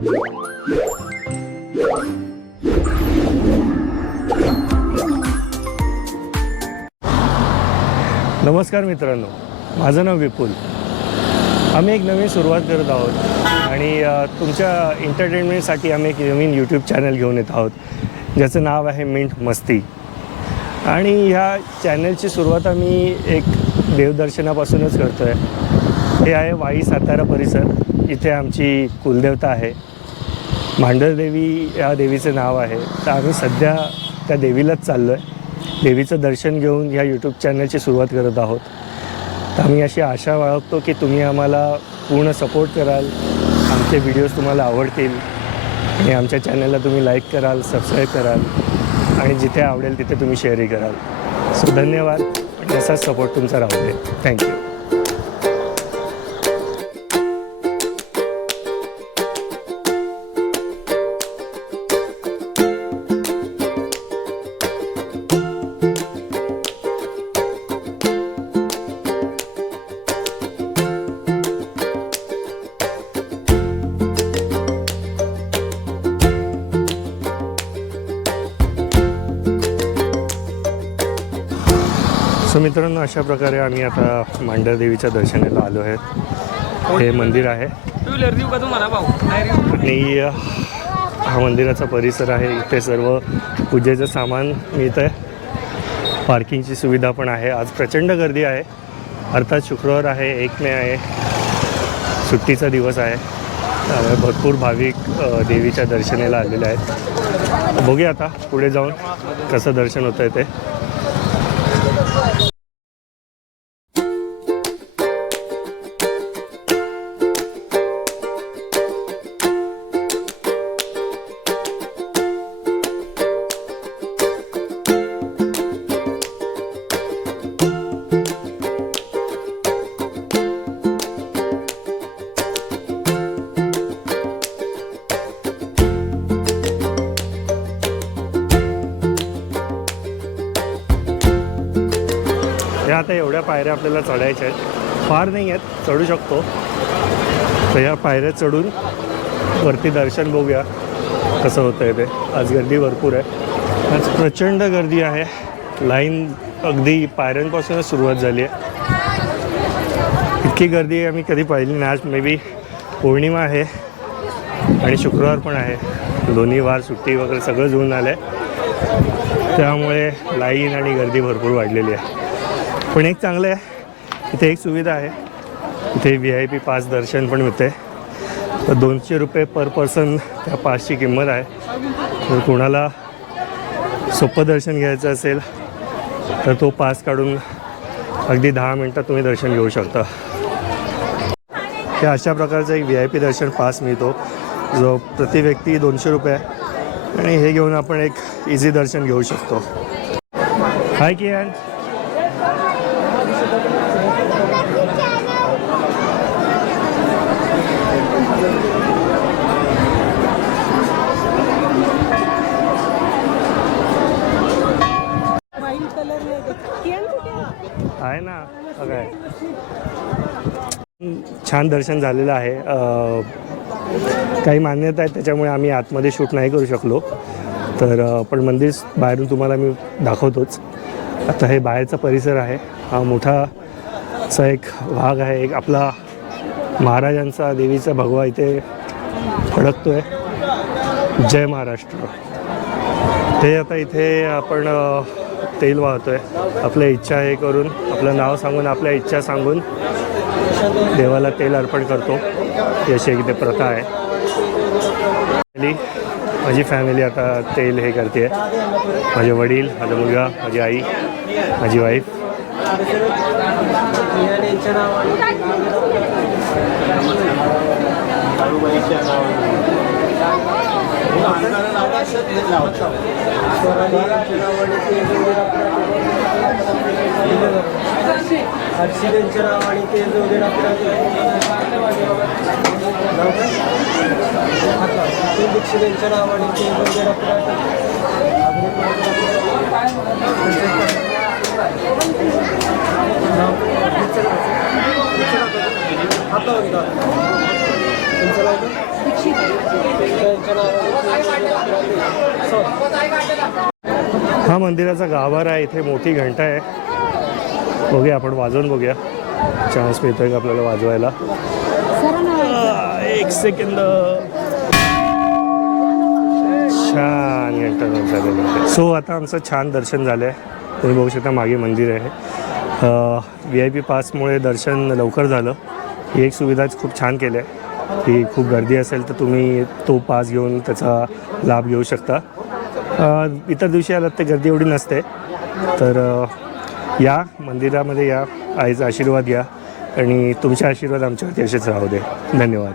नमस्कार मित्रांनो, माझं नाव विपुल। आम्ही एक नवीन सुरुवात करत आहोत आणि तुमच्या एंटरटेनमेंटसाठी आम्ही एक नवीन यूट्यूब चॅनल घेऊन येत आहोत, ज्याचं नाव आहे मिंट मस्ती। आणि ह्या चॅनलची सुरुवात आम्ही एक देवदर्शनापासूनच करतो आहे। हे आहे वाई सातारा परिसर, इथे आमची कुलदेवता आहे, मांढरदेवी या देवीचं नाव आहे। तर आम्ही सध्या त्या देवीलाच चाललो आहे, देवीचं दर्शन घेऊन ह्या यूट्यूब चॅनलची सुरुवात करत आहोत। तर आम्ही अशी आशा बाळगतो की तुम्ही आम्हाला पूर्ण सपोर्ट कराल, आमचे व्हिडिओज तुम्हाला आवडतील आणि आमच्या चॅनलला तुम्ही लाईक कराल, सबस्क्राईब कराल आणि जिथे आवडेल तिथे तुम्ही शेअरही कराल। सो धन्यवाद आणि असाच सपोर्ट तुमचा राहू दे। थँक्यू। सो मित्रांनो, अशा प्रकारे आम्ही आता मांढरदेवीच्या दर्शनाला आलो आहे। हे मंदिर आहे आणि हा मंदिराचा परिसर आहे। इथे सर्व पूजेचं सामान मिळतं आहे, पार्किंगची सुविधा पण आहे। आज प्रचंड गर्दी आहे, अर्थात शुक्रवार आहे, 1 मे आहे, सुट्टीचा दिवस आहे, त्यामुळे भरपूर भाविक देवीच्या दर्शनाला आलेले आहेत। बघूया आता पुढे जाऊन कसं दर्शन होतं आहे ते। आता एवढ्या पायऱ्या आपल्याला चढायच्या आहेत, फार नाही आहेत, चढू शकतो। तर या पायऱ्या चढून वरती दर्शन बघूया कसं होतं आहे ते। आज गर्दी भरपूर आहे, आज प्रचंड गर्दी आहे, लाईन अगदी पायऱ्यांपासूनच सुरुवात झाली आहे। इतकी गर्दी आम्ही कधी पाहिली नाही। आज मे बी पौर्णिमा आहे आणि शुक्रवार पण आहे, दोन्ही वार सुट्टी वगैरे सगळं जुळून आलं आहे, त्यामुळे लाईन आणि गर्दी भरपूर वाढलेली आहे। पण एक चांगलं आहे, इथे एक सुविधा आहे, इथे VIP पास दर्शन पण मिळते। तर 200 रुपये पर पर्सन त्या पासची किंमत आहे। जर कोणाला सोपं दर्शन घ्यायचं असेल तर तो पास काढून अगदी 10 मिनटात तुम्ही दर्शन घेऊ शकता। हे अशा प्रकारचा एक VIP दर्शन पास मिळतो, जो प्रति व्यक्ती 200 रुपये आहे आणि हे घेऊन आपण एक इझी दर्शन घेऊ शकतो। हाय कियान, आहे ना काय छान दर्शन झालेलं आहे। काही मान्यता आहे त्याच्यामुळे आम्ही आतमध्ये शूट नाही करू शकलो, तर पण मंदिर बाहेरून तुम्हाला मी दाखवतोच। आता हे बाहेरचा परिसर आहे, हा मोठा असा एक भाग आहे, एक आपला महाराजांचा देवीचा भगवा इथे फडकतो आहे। जय महाराष्ट्र। ते आता इथे आपण तेल वाहतो आहे, आपल्या इच्छा हे करून, आपलं नाव सांगून, आपल्या इच्छा सांगून देवाला तेल अर्पण करतो। ही अशी इथे प्रथा आहे। माझी फॅमिली आता तेल हे करते आहे, माझे वडील, माझा मुलगा, माझी आई, माझी वाईफ। हर्षिदेंच्या नावाने ते वगैरे दीक्षितेंच्या नावाने ते वगैरे आता तुमचं नाव काय? त्यांच्या नावाने हा मंदिराचा गाभारा आहे. इथे मोठी घंटा आहे. बघूया आपण वाजवून बघूया. चान्स मिळतोय का आपल्याला वाजवायला. एक सेकंद. छान घंटा झालेलं आहे. सो आता आमचं छान दर्शन झालं आहे. तुम्ही बघू शकता मागे मंदिर आहे. VIP पासमुळे दर्शन लवकर झालं. ही एक सुविधाच खूप छान केली आहे की खूप गर्दी असेल तर तुम्ही तो पास घेऊन त्याचा लाभ घेऊ शकता. इतर दिवशी आलात तर गर्दी एवढी नसते. तर या मंदिरामध्ये या, आईचा आशीर्वाद घ्या आणि तुमचे आशीर्वाद आमच्यावरती असेच राहू दे. धन्यवाद.